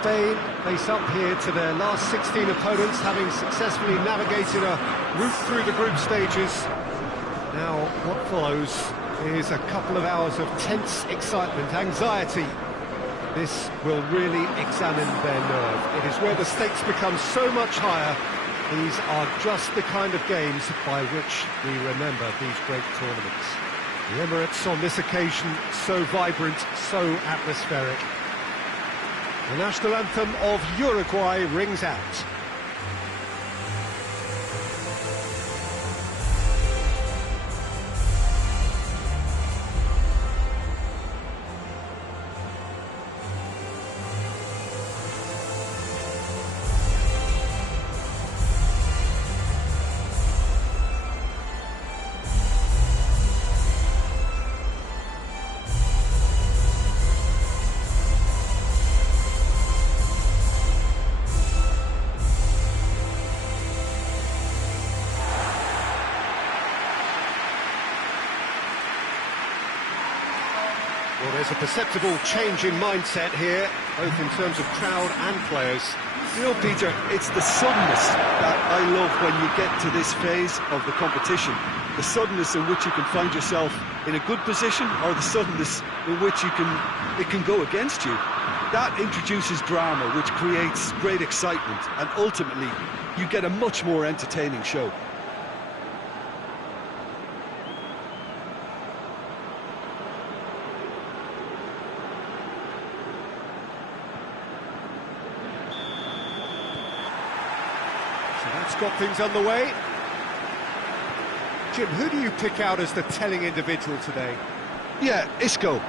Spain face up here to their last 16 opponents, having successfully navigated a route through the group stages. Now, what follows is a couple of hours of tense excitement, anxiety. This will really examine their nerve. It is where the stakes become so much higher. These are just the kind of games by which we remember these great tournaments. The Emirates on this occasion, so vibrant, so atmospheric. The national anthem of Uruguay rings out. Well, there's a perceptible change in mindset here, both in terms of crowd and players. You know, Peter, it's the suddenness that I love when you get to this phase of the competition. The suddenness in which you can find yourself in a good position, or the suddenness in which it can go against you. That introduces drama, which creates great excitement, and ultimately you get a much more entertaining show. That's got things underway. Jim, who do you pick out as the telling individual today? Yeah, Isco.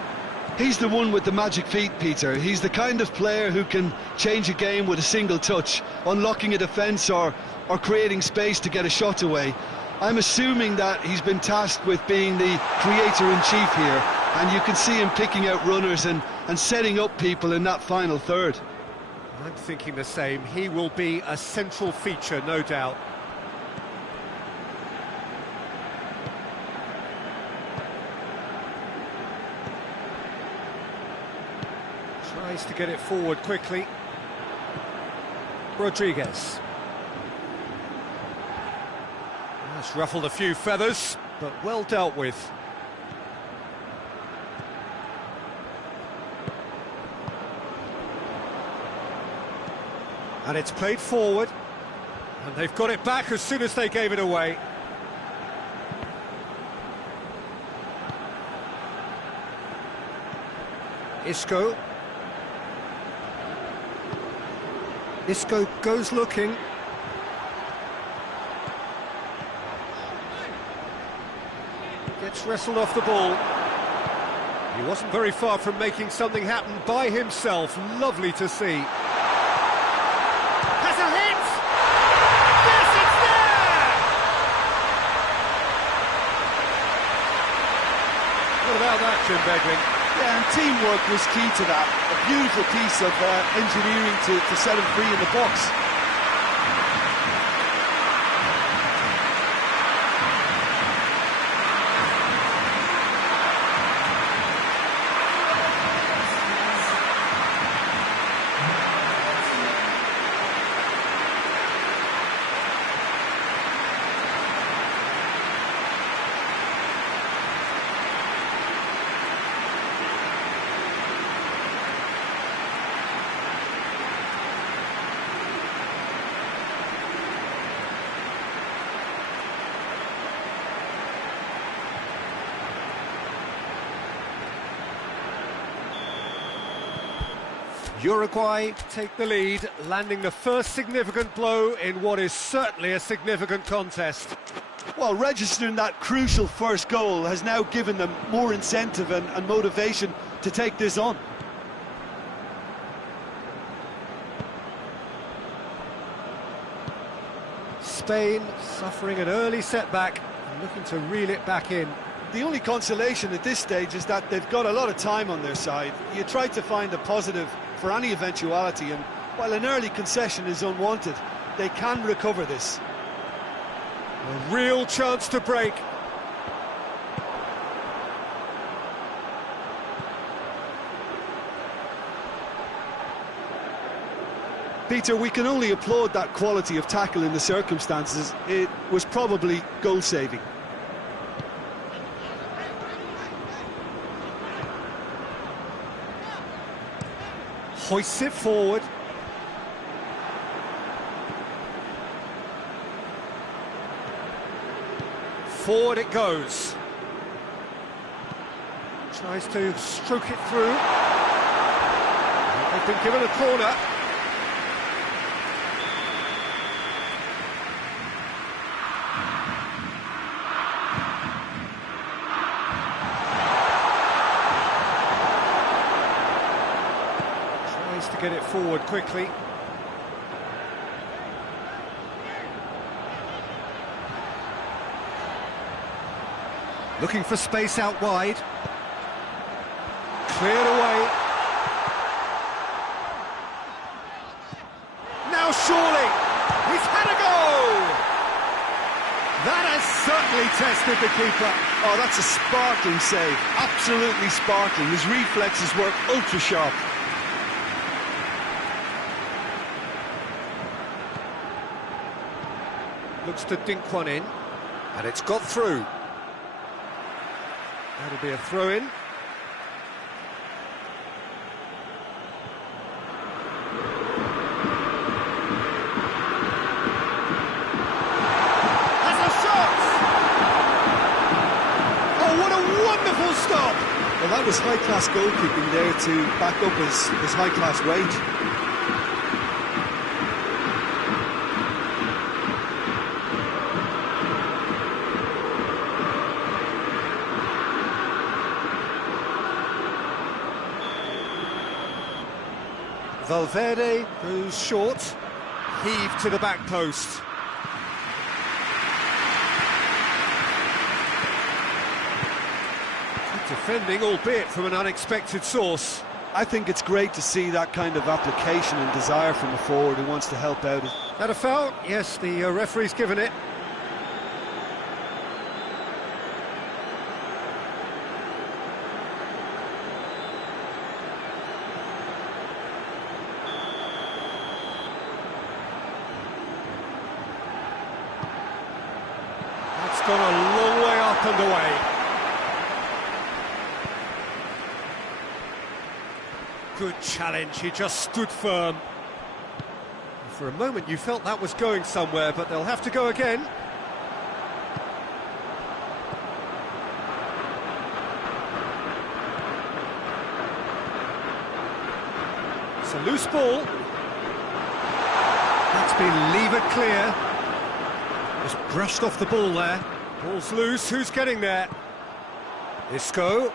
He's the one with the magic feet, Peter. He's the kind of player who can change a game with a single touch, unlocking a defence or creating space to get a shot away. I'm assuming that he's been tasked with being the creator-in-chief here, and you can see him picking out runners and setting up people in that final third. I'm thinking the same. He will be a central feature, no doubt. Tries to get it forward quickly. Rodriguez. That's ruffled a few feathers, but well dealt with. And it's played forward, and they've got it back as soon as they gave it away. Isco. Isco goes looking. Gets wrestled off the ball. He wasn't very far from making something happen by himself. Lovely to see. Has a hit! Yes, it's there! What about that, Jim Begling? Yeah, and teamwork was key to that. A beautiful piece of engineering to set him free in the box. Uruguay take the lead, landing the first significant blow in what is certainly a significant contest. Well, registering that crucial first goal has now given them more incentive and motivation to take this on. Spain suffering an early setback and looking to reel it back in. The only consolation at this stage is that they've got a lot of time on their side. You try to find a positive for any eventuality, and while an early concession is unwanted, they can recover this. A real chance to break. Peter, we can only applaud that quality of tackle in the circumstances. It was probably goal-saving. Hoists it forward. Forward it goes. Tries to stroke it through. They've been given a corner. Tries to get it forward quickly. Looking for space out wide. Cleared away. Now surely, he's had a go! That has certainly tested the keeper. Oh, that's a sparkling save, absolutely sparkling. His reflexes work ultra sharp. Looks to dink one in, and it's got through. That'll be a throw-in. Stop! Well, that was high-class goalkeeping there to back up his high-class range. Valverde goes short, heaved to the back post. Defending, albeit from an unexpected source. I think it's great to see that kind of application and desire from a forward who wants to help out. That a foul? Yes, the referee's given it. That's gone a long way up and away. Good challenge, he just stood firm. For a moment you felt that was going somewhere, but they'll have to go again. It's a loose ball. That's been levered clear. Just brushed off the ball there. Ball's loose, who's getting there? Isco. Real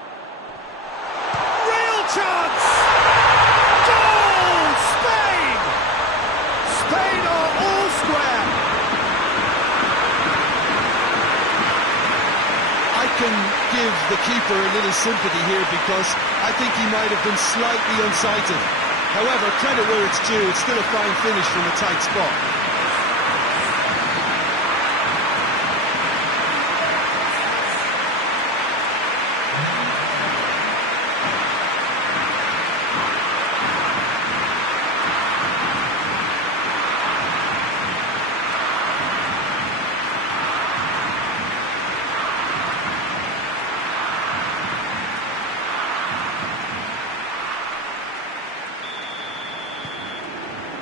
chance! Spain are all square. I can give the keeper a little sympathy here because I think he might have been slightly unsighted. However, credit where it's due, it's still a fine finish from a tight spot.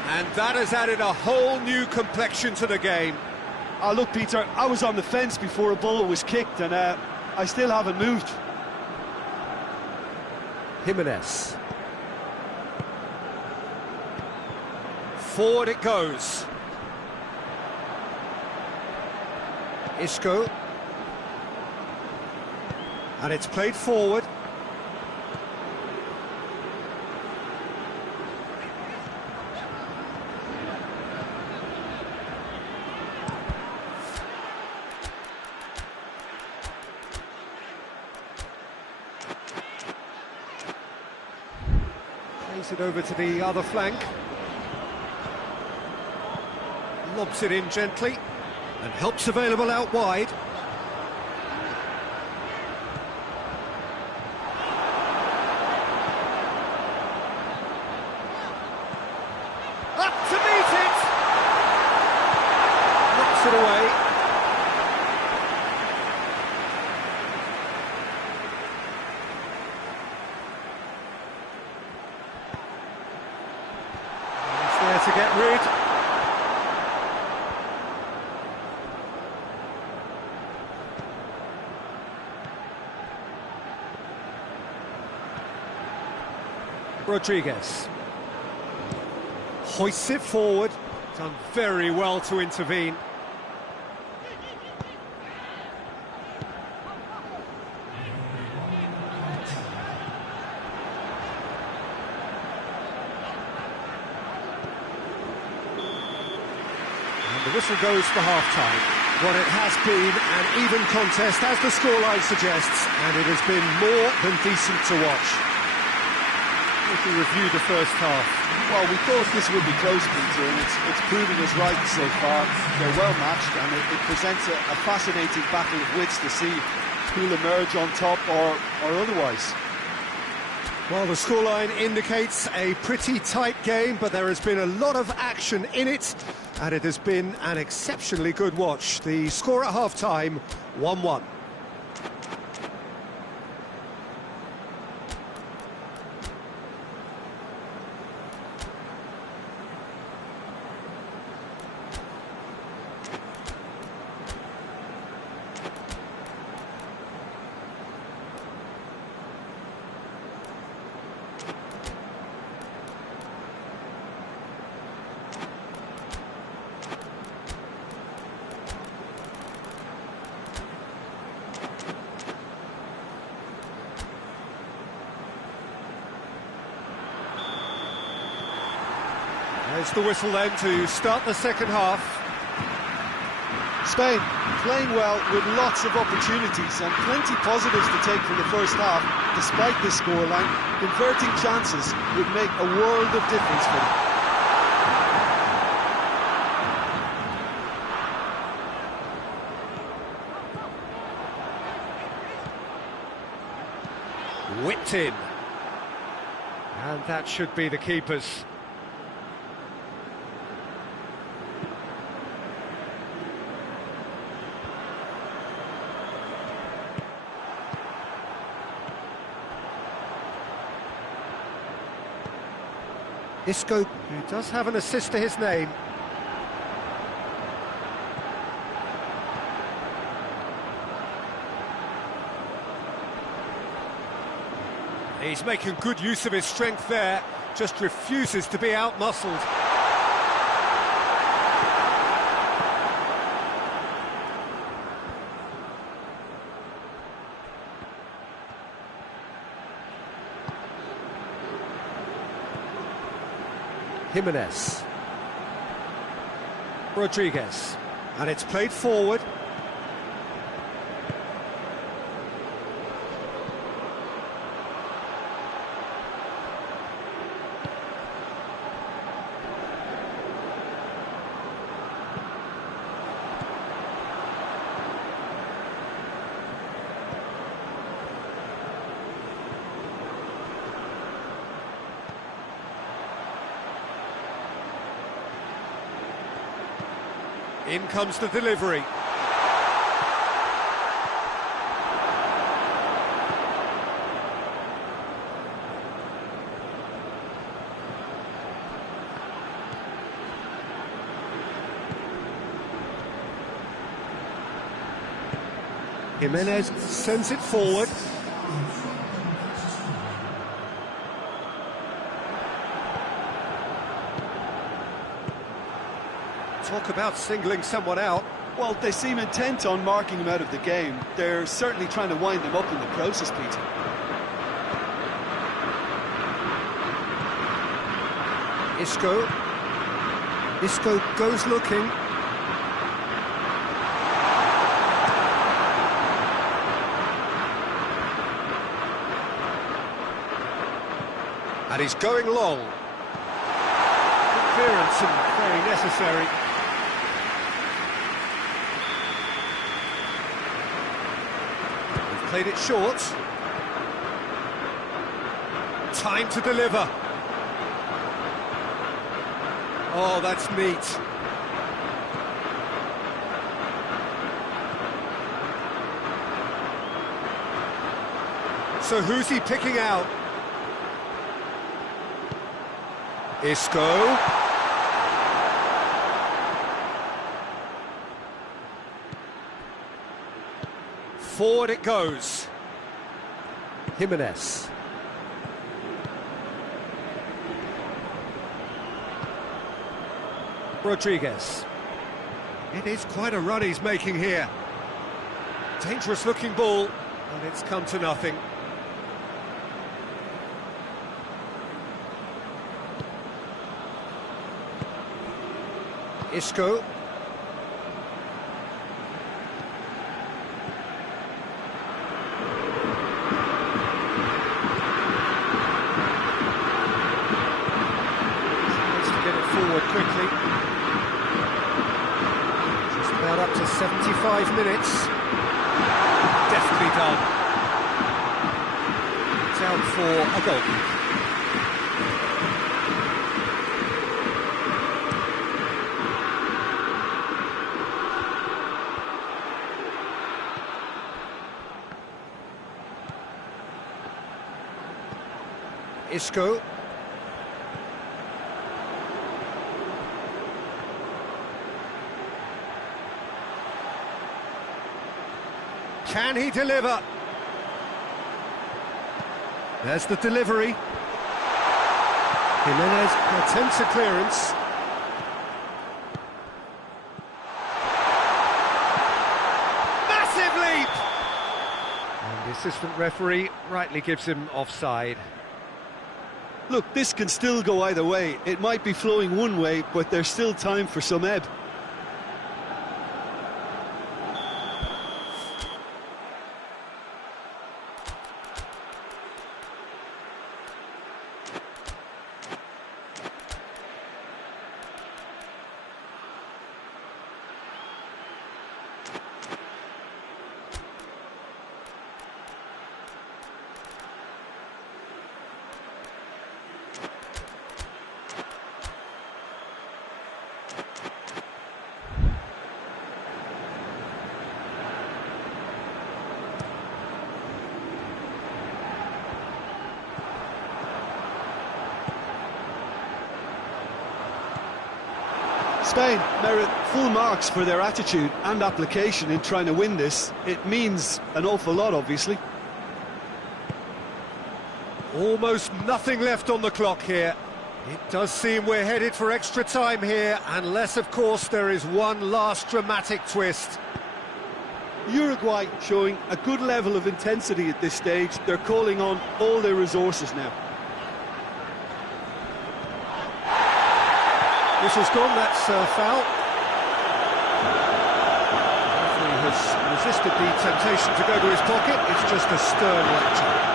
And that has added a whole new complexion to the game. Oh, look, Peter, I was on the fence before a ball was kicked, and I still haven't moved. Jimenez. Forward it goes. Isco. And it's played forward. Plays it over to the other flank. Lobs it in gently. And help's available out wide. Up to me! to get rid. Rodriguez hoists it forward, done very well to intervene. And the whistle goes for half-time. Well, it has been an even contest, as the scoreline suggests, and it has been more than decent to watch. If we review the first half. Well, we thought this would be close, Peter, and it's proving us right so far. They're well matched, and it presents a fascinating battle of wits to see who'll emerge on top or otherwise. Well, the scoreline indicates a pretty tight game, but there has been a lot of action in it, and it has been an exceptionally good watch. The score at half-time, 1-1. There's the whistle then to start the second half. Spain playing well with lots of opportunities and plenty positives to take from the first half. Despite this scoreline, converting chances would make a world of difference for them. Whipped in. And that should be the keeper's. Isco, who does have an assist to his name. He's making good use of his strength there, just refuses to be out-muscled. Jimenez. Rodriguez. And it's played forward. In comes the delivery. Jimenez sends it forward. Talk about singling someone out. Well, they seem intent on marking him out of the game. They're certainly trying to wind him up in the process, Peter. Isco. Isco goes looking. And he's going long. Clearance and very necessary. He's played it short. Time to deliver. Oh, that's neat. So who's he picking out? Isco. Forward it goes. Jimenez. Rodriguez. It is quite a run he's making here. Dangerous looking ball, and it's come to nothing. Isco. Tries to get it forward quickly. Just about up to 75 minutes. Definitely done. It's out for a goal kick. Isco. Can he deliver? There's the delivery. Jimenez attempts a clearance. Massive leap! And the assistant referee rightly gives him offside. Look, this can still go either way. It might be flowing one way, but there's still time for some ebb. Spain merit full marks for their attitude and application in trying to win this. It means an awful lot, obviously. Almost nothing left on the clock here. It does seem we're headed for extra time here, unless, of course, there is one last dramatic twist. Uruguay showing a good level of intensity at this stage. They're calling on all their resources now. Whistle's gone, that's a foul. Referee has resisted the temptation to go to his pocket. It's just a stern lecture.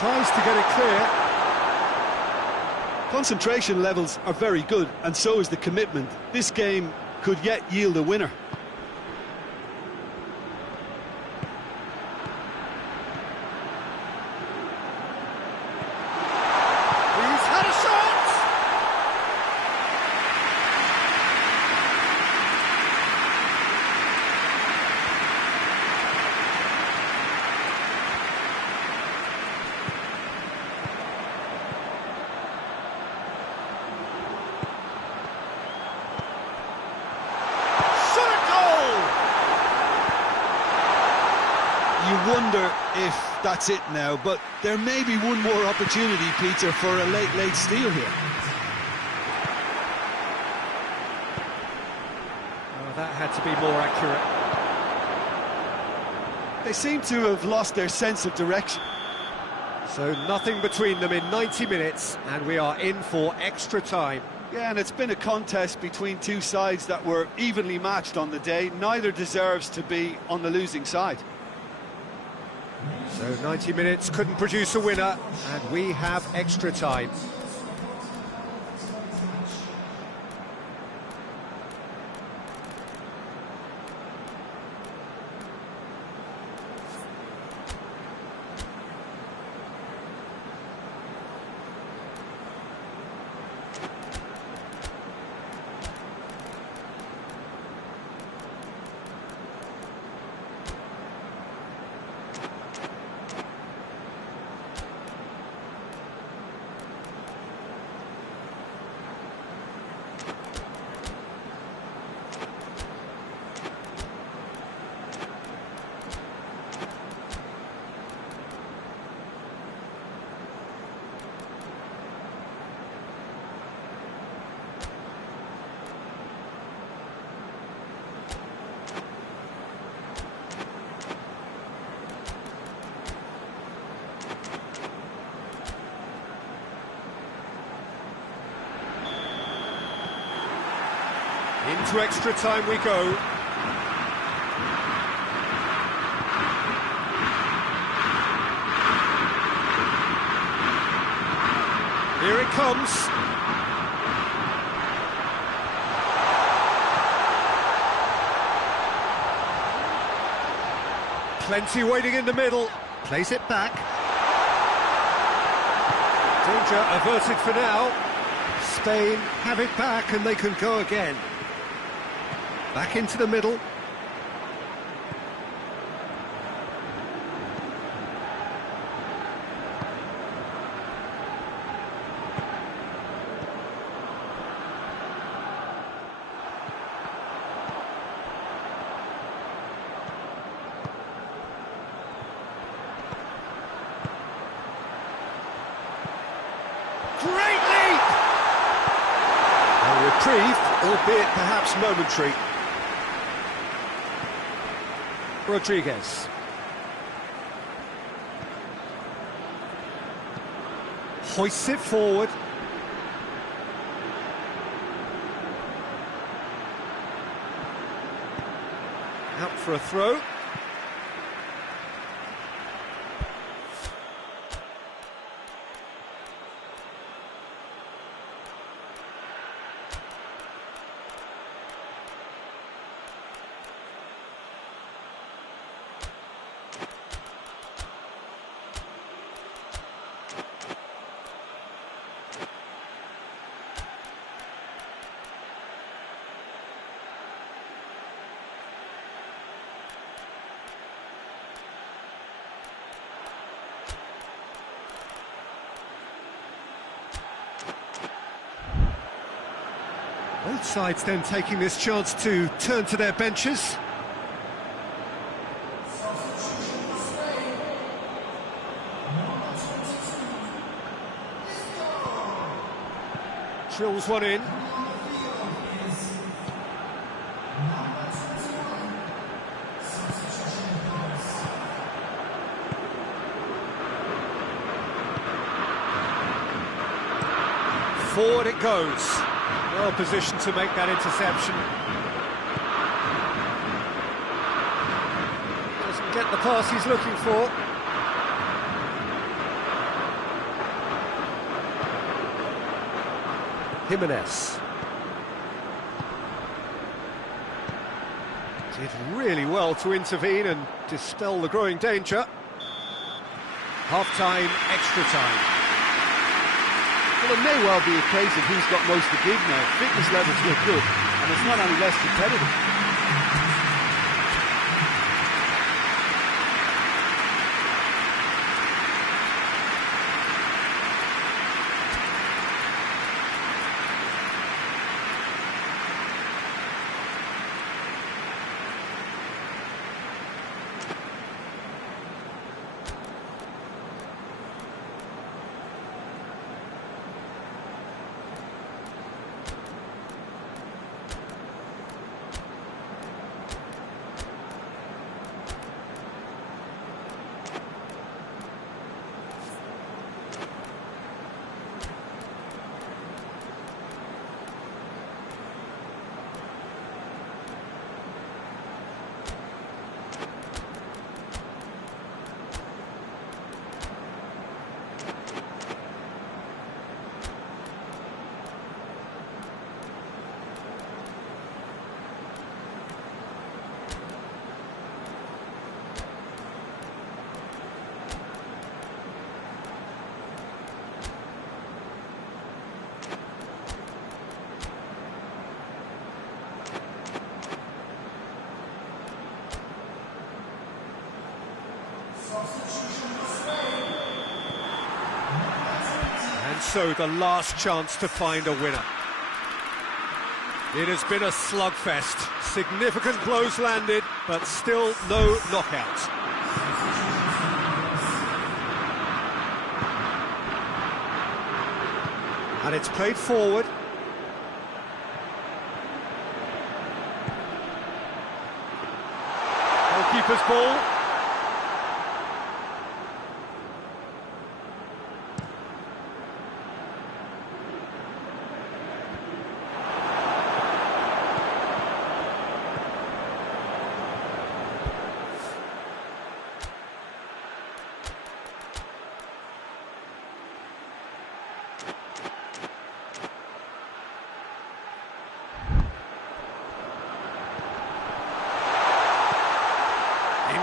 Tries to get it clear. Concentration levels are very good, and so is the commitment. This game could yet yield a winner. He's had a shot! You wonder if that's it now, but there may be one more opportunity, Peter, for a late steal here. Oh, that had to be more accurate. They seem to have lost their sense of direction. So nothing between them in 90 minutes, and we are in for extra time. Yeah, and it's been a contest between two sides that were evenly matched on the day. Neither deserves to be on the losing side. So 90 minutes couldn't produce a winner, and we have extra time. into extra time we go. Here it comes. Plenty waiting in the middle. Plays it back. Danger averted for now. Spain have it back and they can go again. Back into the middle. Great leap! A reprieve, albeit perhaps momentary. Rodriguez. Hoists it forward. Out for a throw. Both sides then taking this chance to turn to their benches. Drills one in. Forward it goes. Well positioned to make that interception. Doesn't get the pass he's looking for. Jimenez. Did really well to intervene and dispel the growing danger. Half-time, extra time. Well, it may well be a case of who's got most of the gig now. Fitness levels look good, and it's not any less competitive. And so the last chance to find a winner. It has been a slugfest. Significant blows landed, but still no knockout. And it's played forward. Goalkeeper's ball.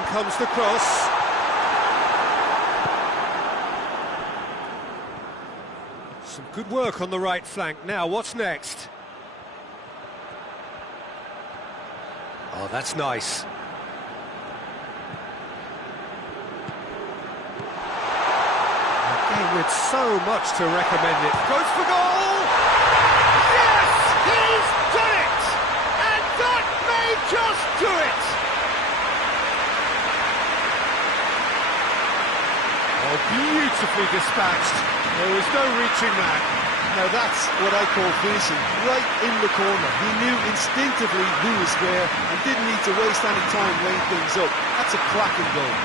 comes the cross. Some good work on the right flank. Now, what's next? Oh, that's nice. Again, with so much to recommend it. Goes for goal! Yes! He's done it! And that may just do it! Oh, beautifully dispatched. There was no reaching that. Now that's what I call finishing, right in the corner. He knew instinctively who was where and didn't need to waste any time weighing things up. That's a cracking goal.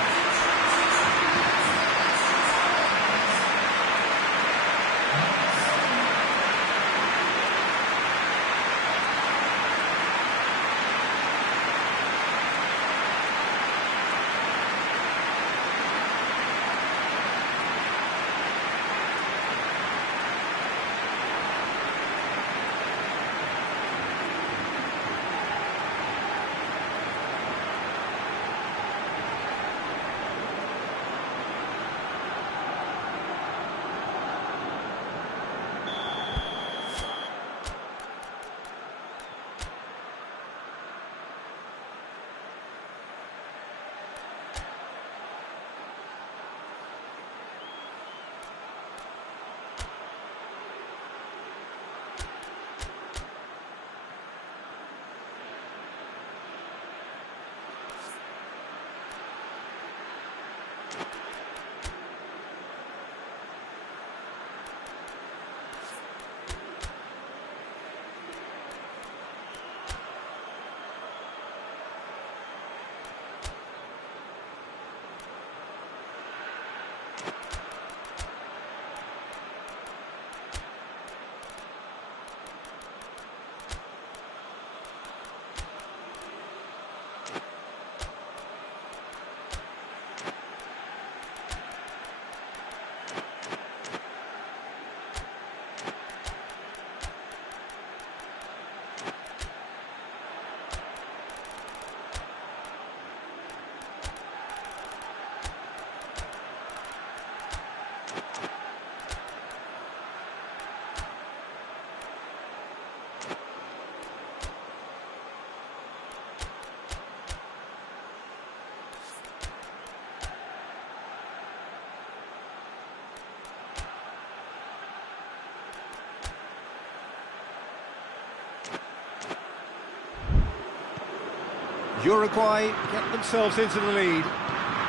Uruguay get themselves into the lead.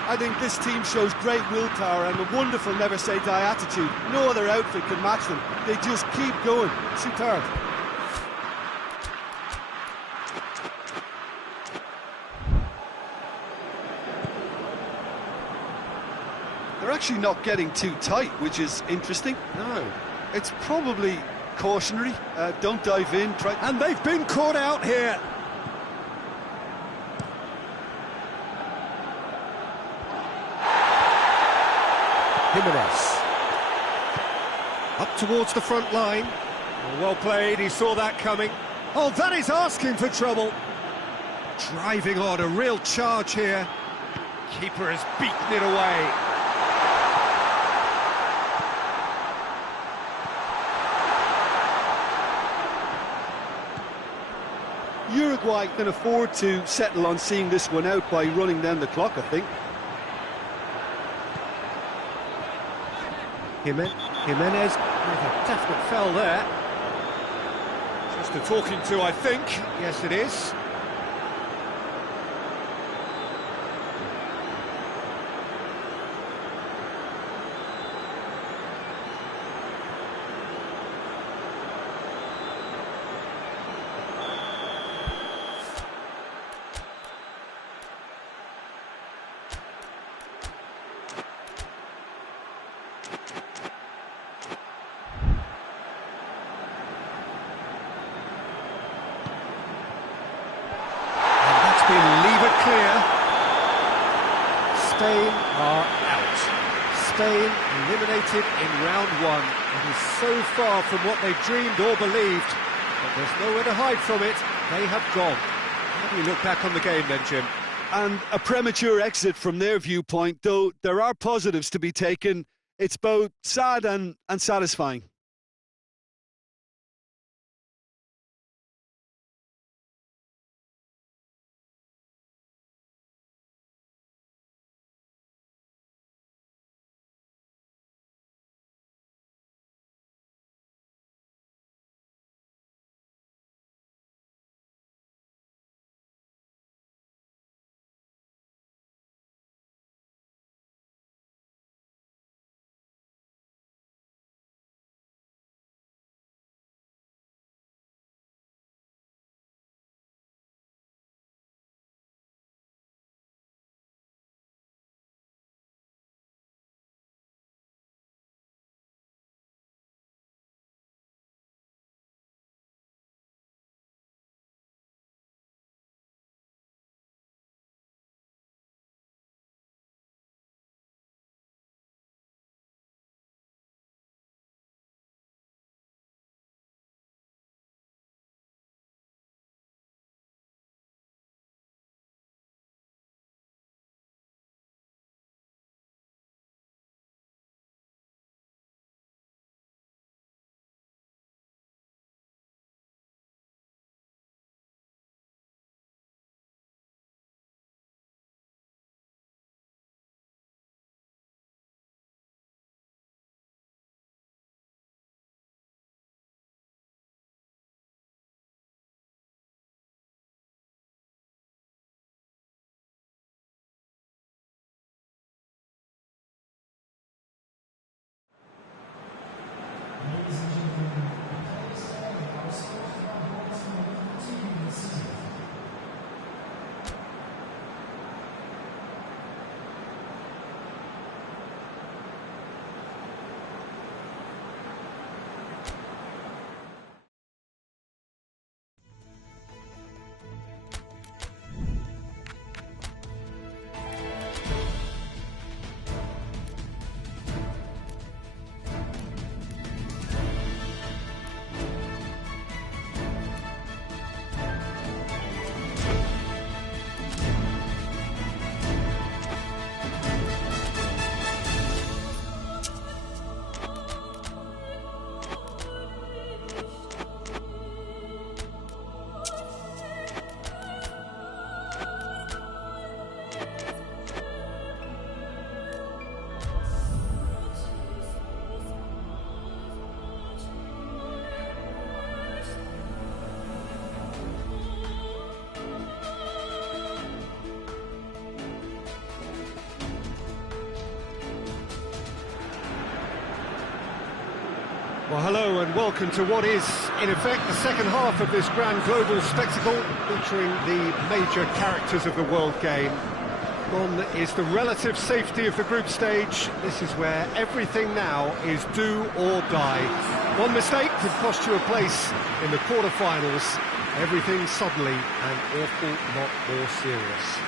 I think this team shows great willpower and a wonderful never-say-die attitude. No other outfit can match them. They just keep going. Superb. They're actually not getting too tight, which is interesting. No. It's probably cautionary. Don't dive in. And they've been caught out here. Jimenez. Up towards the front line. Well played, he saw that coming. Oh, that is asking for trouble. Driving on, a real charge here. Keeper has beaten it away. Uruguay can afford to settle on seeing this one out by running down the clock, I think. Jimenez with a definite foul there. Just a talking to, I think. Yes, it is. Spain are out. Spain eliminated in round one. It is so far from what they dreamed or believed, but there's nowhere to hide from it. They have gone. How do you look back on the game then, Jim? And a premature exit from their viewpoint, though there are positives to be taken. It's both sad and satisfying. Well, hello and welcome to what is, in effect, the second half of this grand global spectacle featuring the major characters of the world game. One is the relative safety of the group stage. This is where everything now is do or die. One mistake could cost you a place in the quarter-finals. Everything suddenly an awful lot more serious.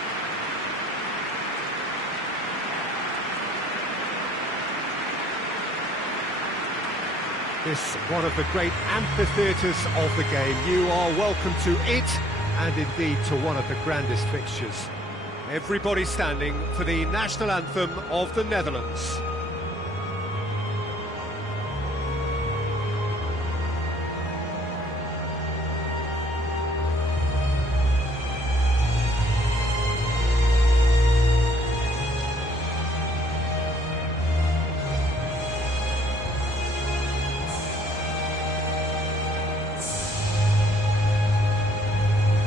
This one of the great amphitheatres of the game. You are welcome to it, and indeed to one of the grandest fixtures. Everybody standing for the national anthem of the Netherlands.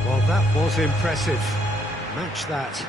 Well, that was impressive. Match that.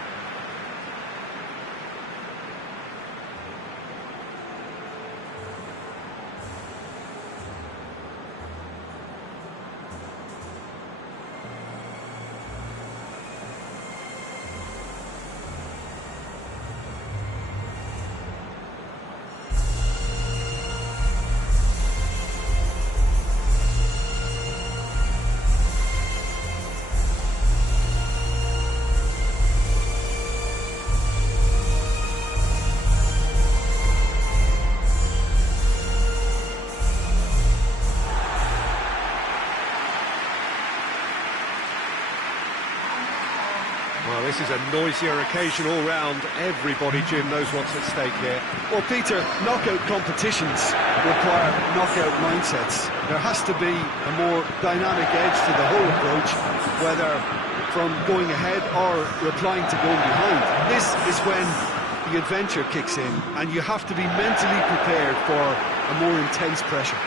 Well, this is a noisier occasion all round. Everybody, Jim, knows what's at stake here. Well, Peter, knockout competitions require knockout mindsets. There has to be a more dynamic edge to the whole approach, whether from going ahead or replying to going behind. This is when the adventure kicks in, and you have to be mentally prepared for a more intense pressure.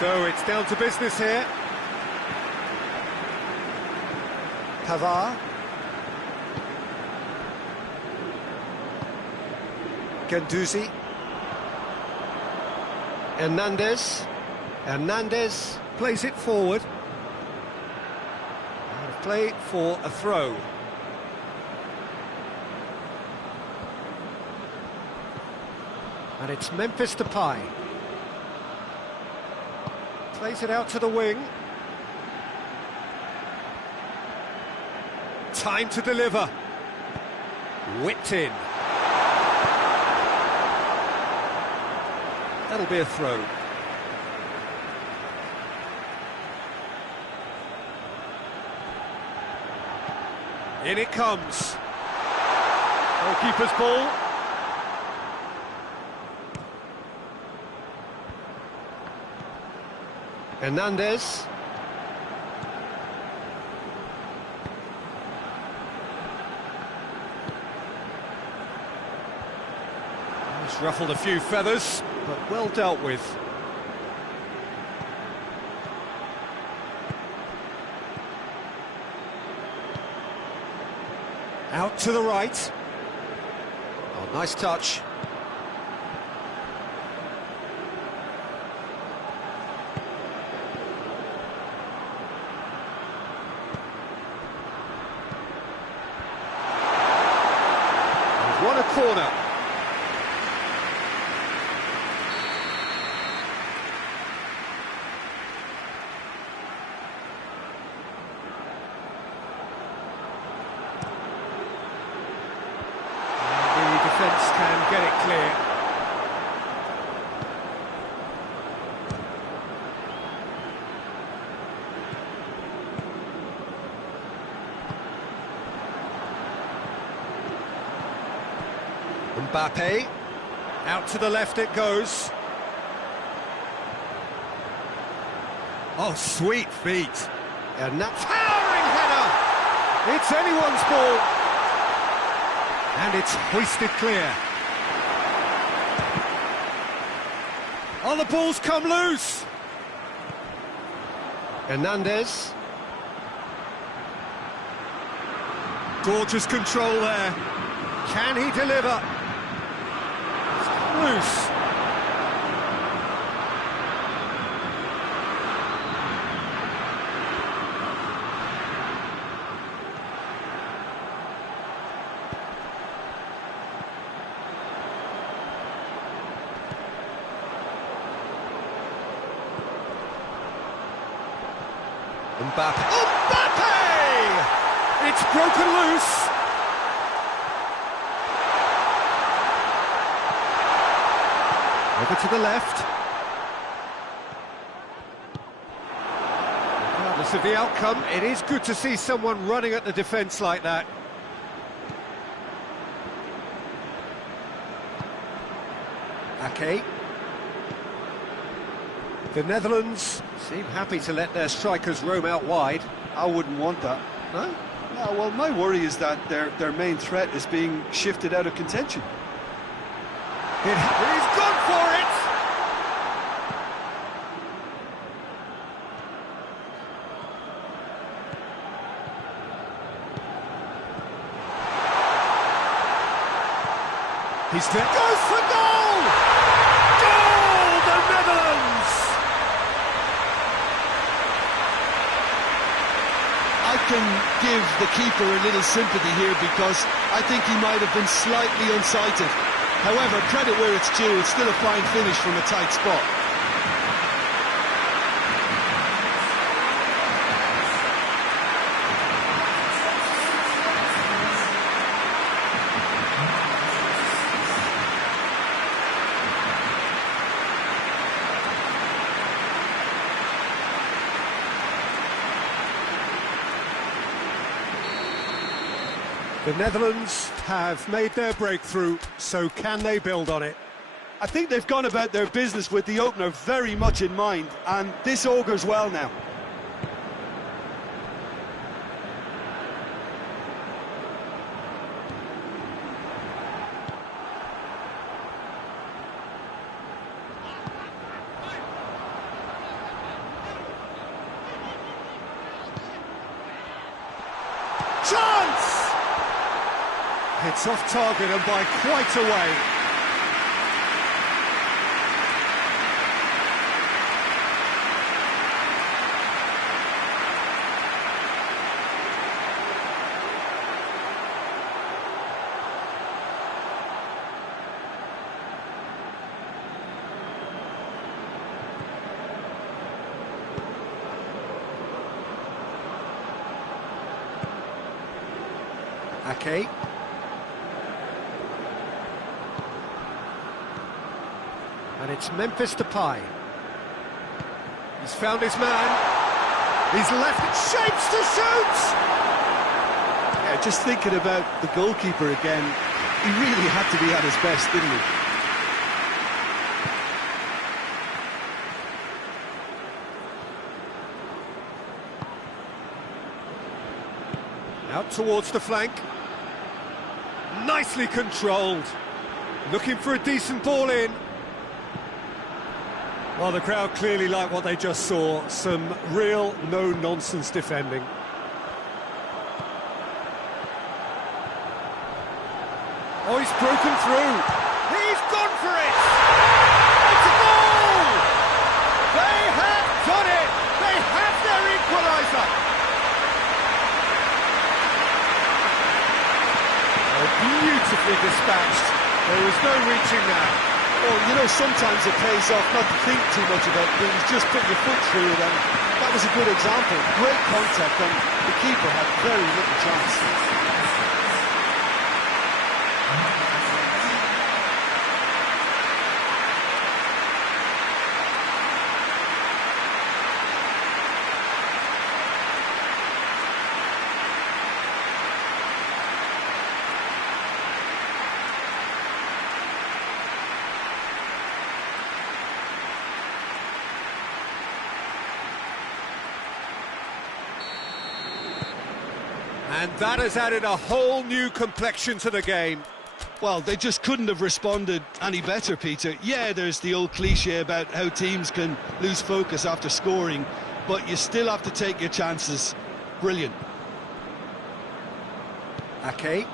So it's down to business here. Pavard. Guendouzi. Hernandez. Hernandez plays it forward. And play for a throw. And it's Memphis Depay. Plays it out to the wing. Time to deliver. Whipped in. That'll be a throw. In it comes. Goalkeeper's ball. Hernandez. He's ruffled a few feathers, but well dealt with. Out to the right. Oh, nice touch. What a corner. And the defence can get it clear. Mbappe, out to the left it goes. Oh, sweet feet. And that towering header! It's anyone's ball. And it's hoisted clear. Oh, the ball's come loose. Hernandez. Gorgeous control there. Can he deliver? Loose. Mbappe. Mbappe! It's broken loose. Over to the left. Regardless of the outcome, it is good to see someone running at the defence like that. Ake. The Netherlands seem happy to let their strikers roam out wide. I wouldn't want that. No? No, well, my worry is that their main threat is being shifted out of contention. He's gone for it! He's there. Goes for goal! Goal! The Netherlands! I can give the keeper a little sympathy here because I think he might have been slightly unsighted. However, credit where it's due, it's still a fine finish from a tight spot. The Netherlands have made their breakthrough, so can they build on it? I think they've gone about their business with the opener very much in mind, and this augurs well now. Chance! It's off target and by quite a way. Ake. And it's Memphis Depay. He's found his man. He's left it, shapes to shoot! Yeah, just thinking about the goalkeeper again, he really had to be at his best, didn't he? Out towards the flank. Nicely controlled. Looking for a decent ball in. Well, the crowd clearly like what they just saw. Some real no-nonsense defending. Oh, he's broken through. He's gone for it! It's a goal! They have done it! They have their equaliser! Oh, beautifully dispatched. There was no reaching that. Well, you know, sometimes it pays off not to think too much about things, just put your foot through it, and that was a good example. Great contact, and the keeper had very little chance. And that has added a whole new complexion to the game. Well, they just couldn't have responded any better, Peter. Yeah, there's the old cliche about how teams can lose focus after scoring, but you still have to take your chances. Brilliant. Ake.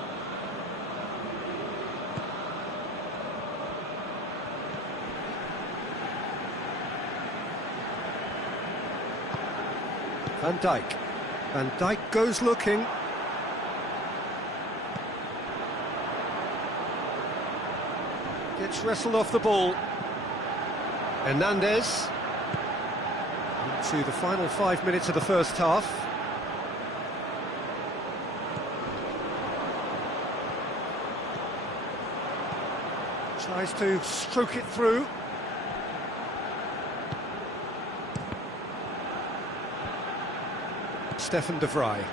Van Dijk. Van Dijk goes looking. Gets wrestled off the ball. Hernandez. Into the final 5 minutes of the first half. Tries to stroke it through. Stefan de Vrij.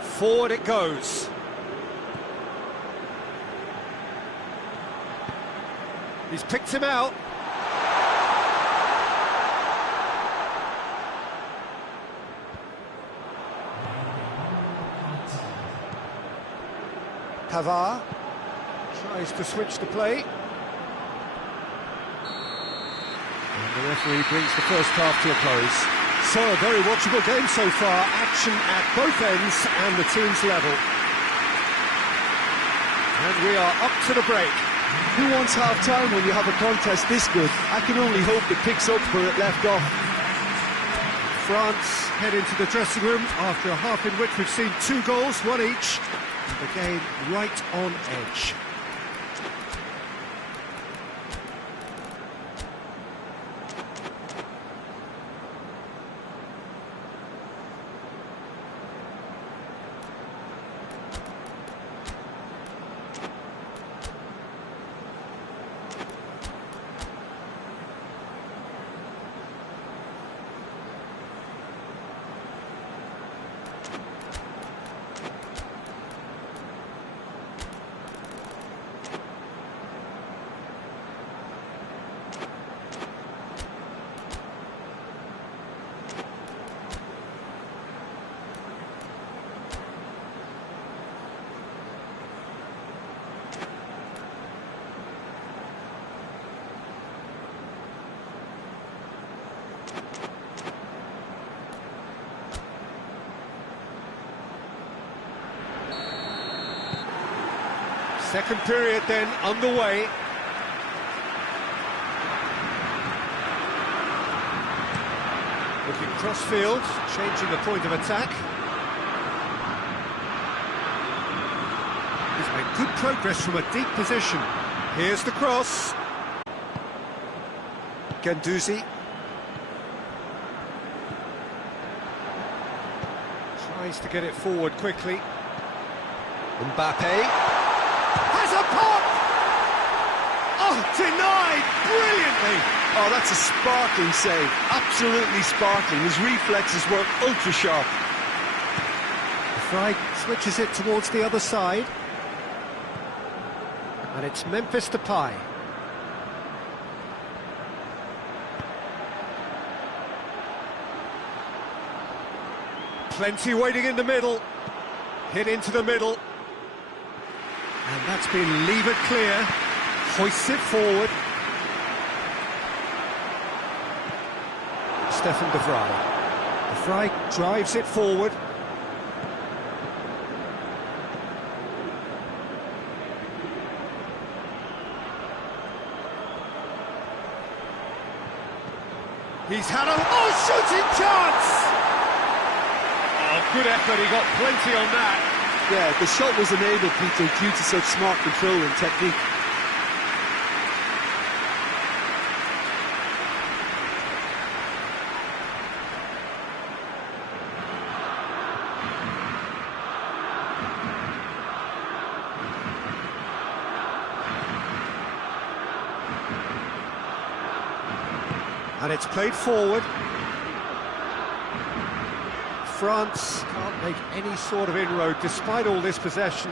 Forward it goes. He's picked him out. Pavard tries to switch the play. And the referee brings the first half to a close. So, a very watchable game so far. Action at both ends and the team's level. And we are up to the break. Who wants half-time when you have a contest this good? I can only hope it picks up where it left off. France head into the dressing room after a half in which we've seen 2 goals, 1 each. And the game right on edge. Second period then underway. Looking cross-field, changing the point of attack. He's made good progress from a deep position. Here's the cross. Guendouzi. Tries to get it forward quickly. Mbappe. Has a pop! Oh, denied brilliantly! Oh, that's a sparkling save. Absolutely sparkling. His reflexes were ultra-sharp. Fry switches it towards the other side. And it's Memphis Depay. Plenty waiting in the middle. Hit into the middle. And that's been levered clear. Hoists it forward. Stefan de Vrij. De Vrij drives it forward. He's had a shooting chance! Oh, good effort, he got plenty on that. Yeah, the shot was enabled, Peter, due to such smart control and technique. And it's played forward. France can't make any sort of inroad despite all this possession.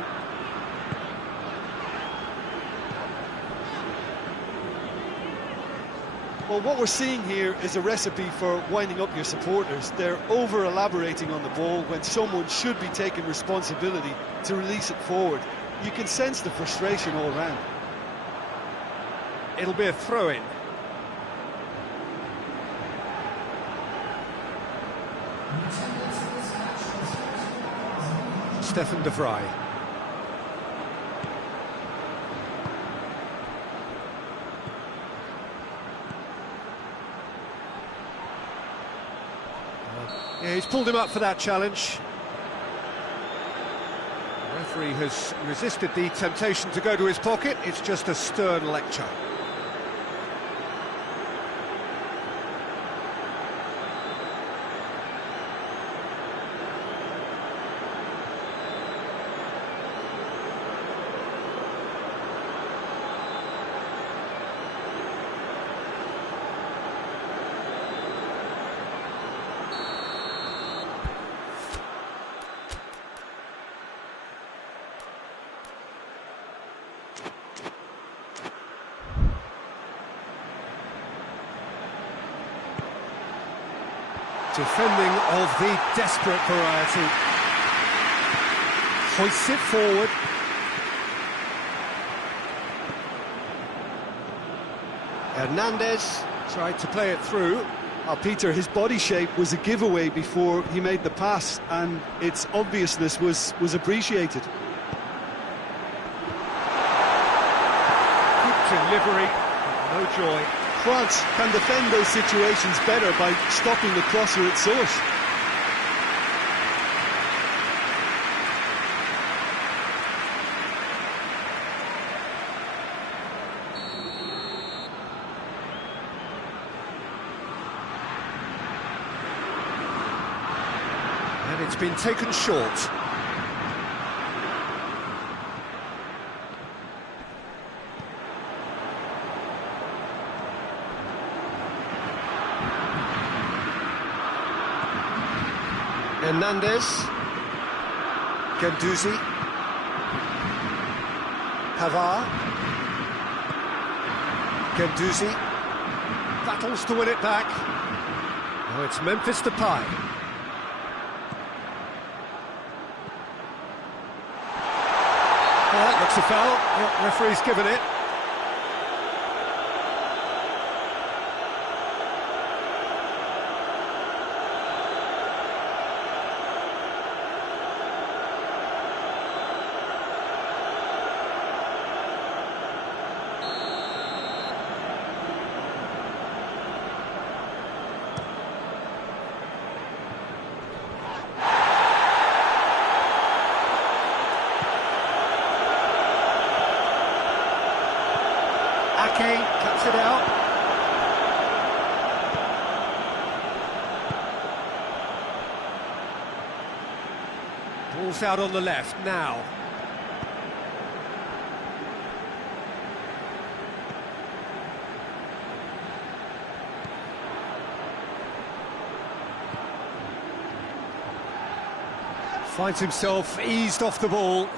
Well, what we're seeing here is a recipe for winding up your supporters. They're over-elaborating on the ball when someone should be taking responsibility to release it forward. You can sense the frustration all round. It'll be a throw-in. Stefan de Vrij. Yeah, he's pulled him up for that challenge. The referee has resisted the temptation to go to his pocket. It's just a stern lecture. Defending of the desperate variety. Hoists it forward. Hernandez tried to play it through. Peter, his body shape was a giveaway before he made the pass, and its obviousness was appreciated. Good delivery, no joy. France can defend those situations better by stopping the crosser at source. And it's been taken short. Hernandez, Guendouzi, Pavard, Guendouzi, battles to win it back. Now it's Memphis Depay. That looks a foul. Yep, referee's given it. tricky, cuts it out. Ball's out on the left now. Finds himself eased off the ball.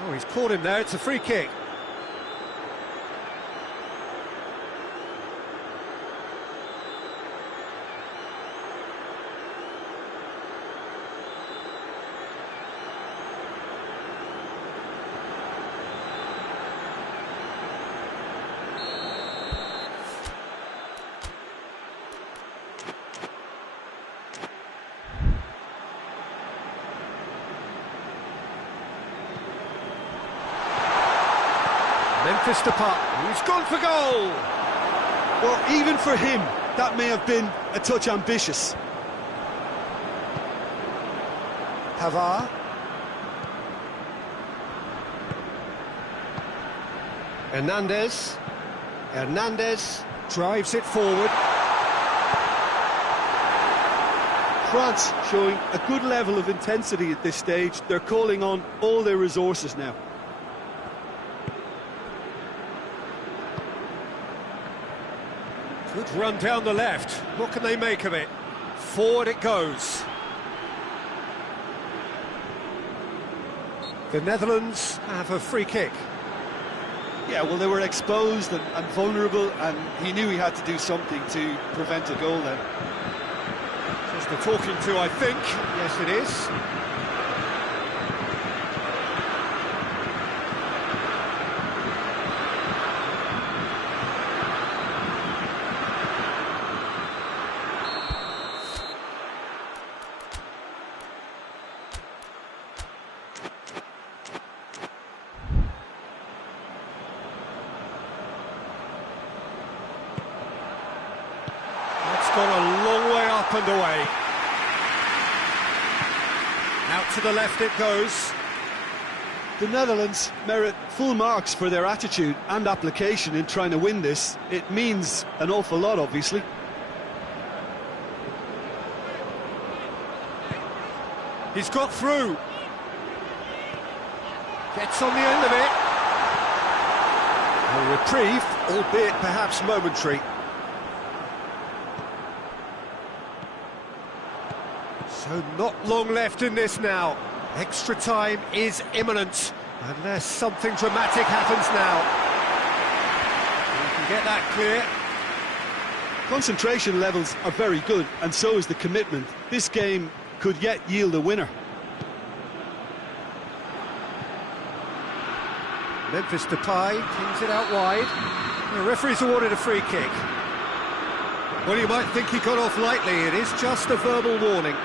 Oh, he's caught him there, it's a free kick. Memphis Depay, he's gone for goal! Well, even for him, that may have been a touch ambitious. Pavard. Hernandez drives it forward. France showing a good level of intensity at this stage. They're calling on all their resources now. Good run down the left. What can they make of it? Forward it goes. The Netherlands have a free kick. Yeah, well, they were exposed and vulnerable, and he knew he had to do something to prevent a goal then. Just the talking to, I think. Yes, it is. Gone a long way up and away. Out to the left it goes. The Netherlands merit full marks for their attitude and application in trying to win this. It means an awful lot, obviously. He's got through. Gets on the end of it. A reprieve, albeit perhaps momentary. So not long left in this now. Extra time is imminent, unless something dramatic happens now. We can get that clear. Concentration levels are very good, and so is the commitment. This game could yet yield a winner. Memphis Depay kings it out wide. The referee's awarded a free kick. Well, you might think he got off lightly. It is just a verbal warning.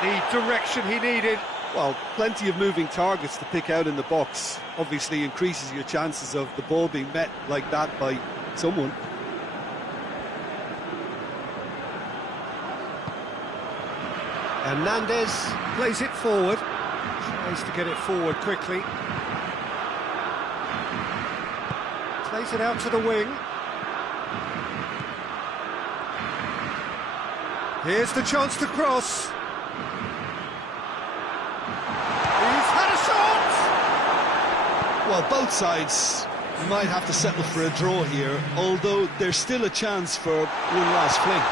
The direction he needed. Well, plenty of moving targets to pick out in the box. Obviously increases your chances of the ball being met like that by someone. Hernandez plays it forward. Tries to get it forward quickly. Plays it out to the wing. Here's the chance to cross. Well, both sides might have to settle for a draw here, although there's still a chance for one last fling.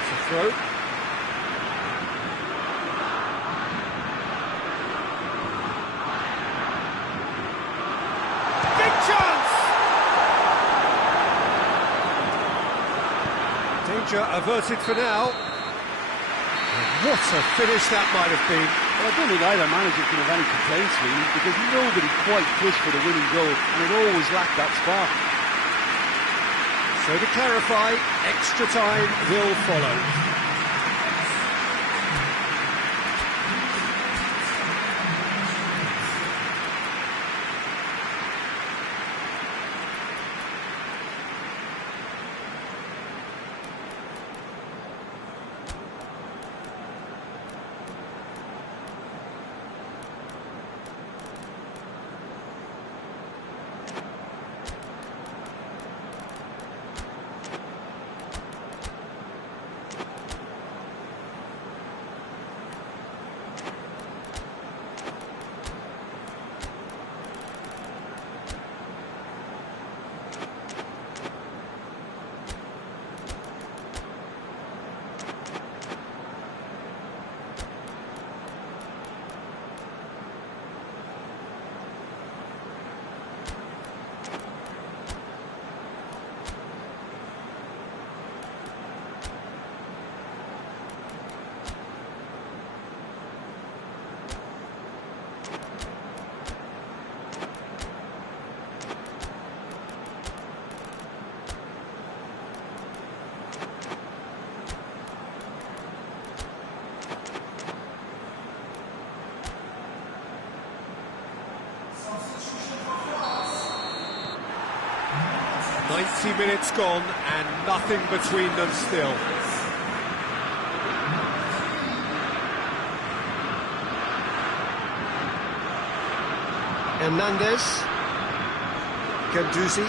It's a throw. Big chance! Danger averted for now. What a finish that might have been. Well, I don't think either manager can have any complaints, really, because nobody quite pushed for the winning goal, and it always lacked that spark. So to clarify, extra time will follow. 90 minutes gone and nothing between them still. Hernandez. Ganduzi.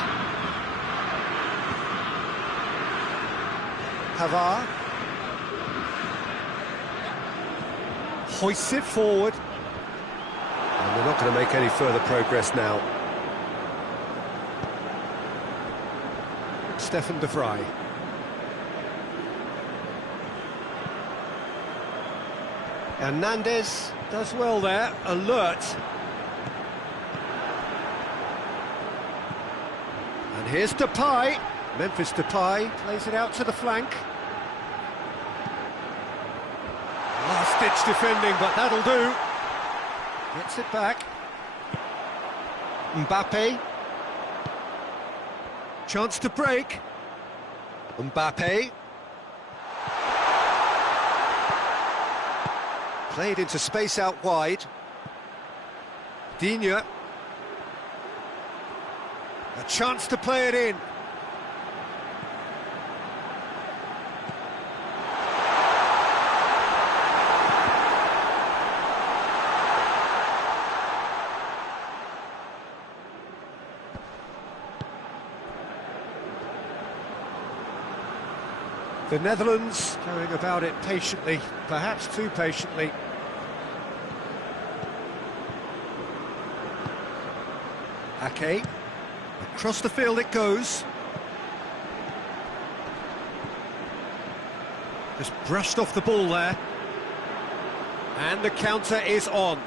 Pavard. Hoists it forward. And they're not going to make any further progress now. Stefan de Vrij. Hernandez does well there, alert. And here's Depay. Memphis Depay plays it out to the flank. Last-ditch defending, but that'll do. Gets it back. Mbappe. Chance to break. Mbappe. Played into space out wide. Digne. A chance to play it in. The Netherlands going about it patiently, perhaps too patiently. Ake. Across the field it goes. Just brushed off the ball there. And the counter is on.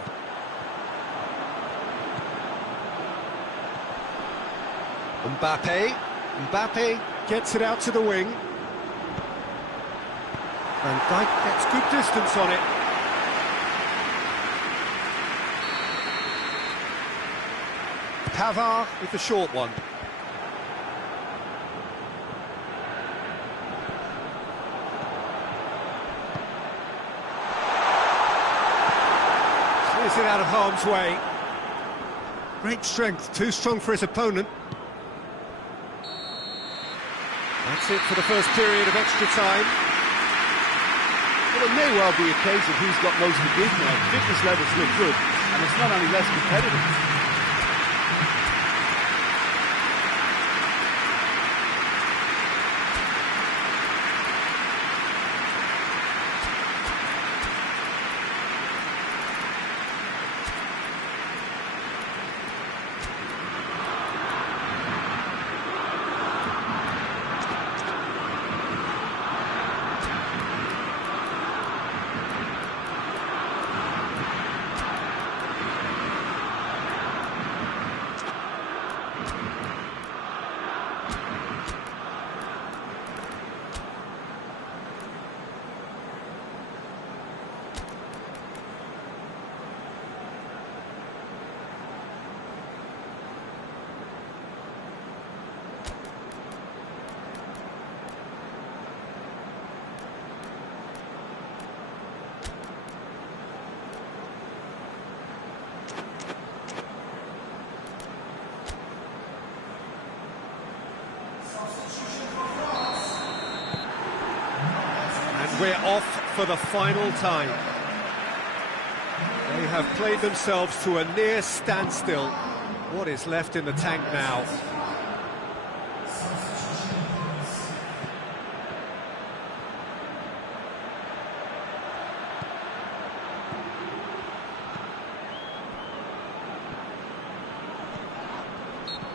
Mbappe. Mbappe gets it out to the wing. Van Dijk gets good distance on it. Pavard with the short one. Clears it out of harm's way. Great strength, too strong for his opponent. That's it for the first period of extra time. Well, it may well be a case of who's got most to give now. Fitness levels look good, and it's not only less competitive. We're off for the final time. They have played themselves to a near standstill. What is left in the tank now?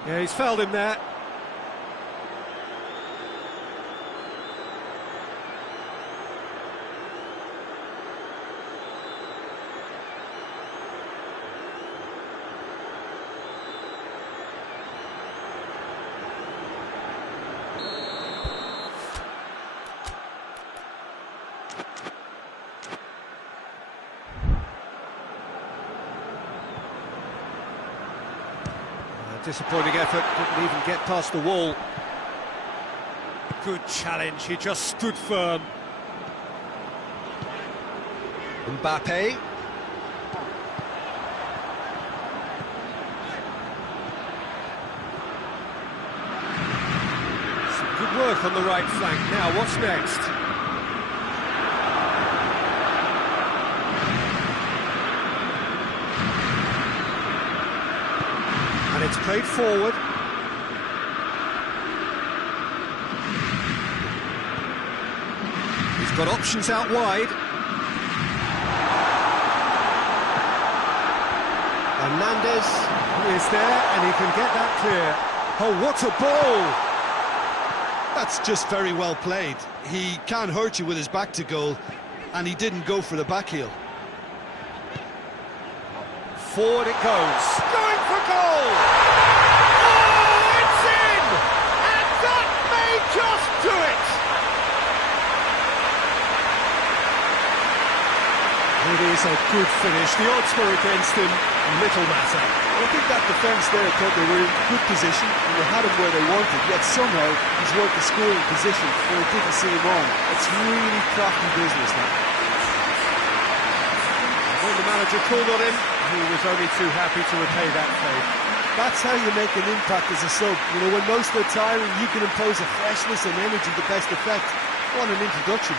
Yeah, he's fouled him there. Disappointing effort, didn't even get past the wall. Good challenge, he just stood firm. Mbappe. work on the right flank. Now, what's next? And it's played forward. He's got options out wide. Hernandez is there, and he can get that clear. Oh, what a ball! That's just very well played. He can't hurt you with his back to goal, and he didn't go for the back heel. Forward it goes. Going for goal! Oh, it's in! And that may just do it! It is a good finish. The odds were against him. Little matter. I think that defence there thought they were in good position and they had him where they wanted, yet somehow he's worked the scoring position where it didn't see him on. It's really crafty business now. When the manager called on him, he was only too happy to repay that favour. That's how you make an impact as a sub. You know, when most are tiring, you can impose a freshness and energy to best effect. What an introduction.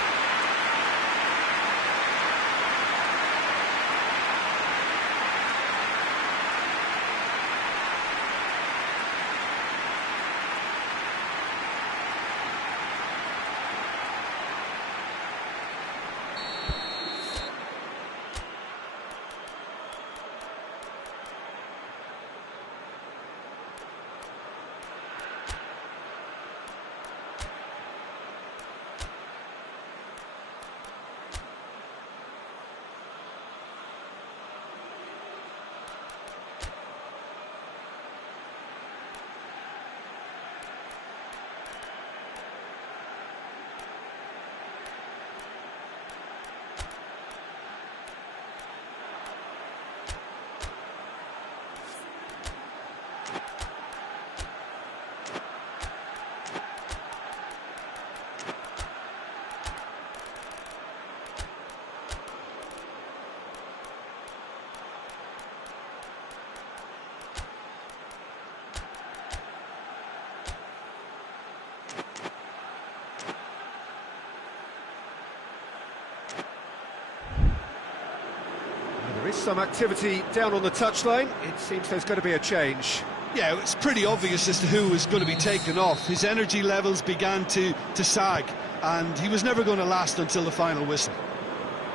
There is some activity down on the touchline. It seems there's going to be a change. Yeah, it's pretty obvious as to who was going to be taken off. His energy levels began to sag, and he was never going to last until the final whistle.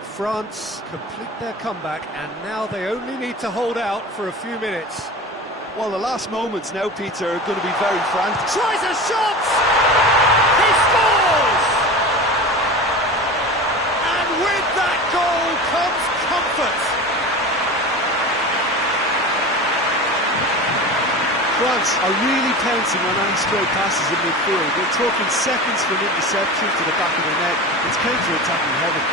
France complete their comeback, and now they only need to hold out for a few minutes. Well, the last moments now, Peter, are going to be very frantic. Tries a shot! He scores! And with that goal comes comfort. France are really pouncing on any stray passes in midfield. They're talking seconds from interception to the back of the net. It's counter-attacking heaven.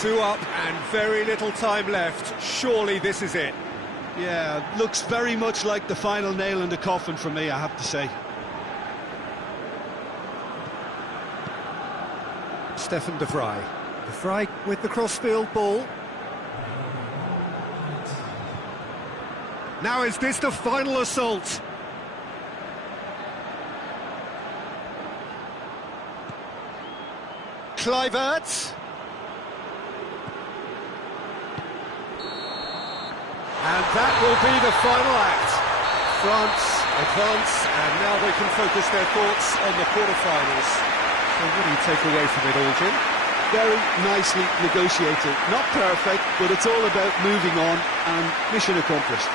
Two up and very little time left. Surely this is it. Yeah, looks very much like the final nail in the coffin for me, I have to say. Stefan de Vrij. De Vrij with the crossfield ball. Now is this the final assault? Kluivert. And that will be the final act. France advance, and now they can focus their thoughts on the quarter-finals. So what do you take away from it all, Jim? Very nicely negotiated. Not perfect, but it's all about moving on, and mission accomplished.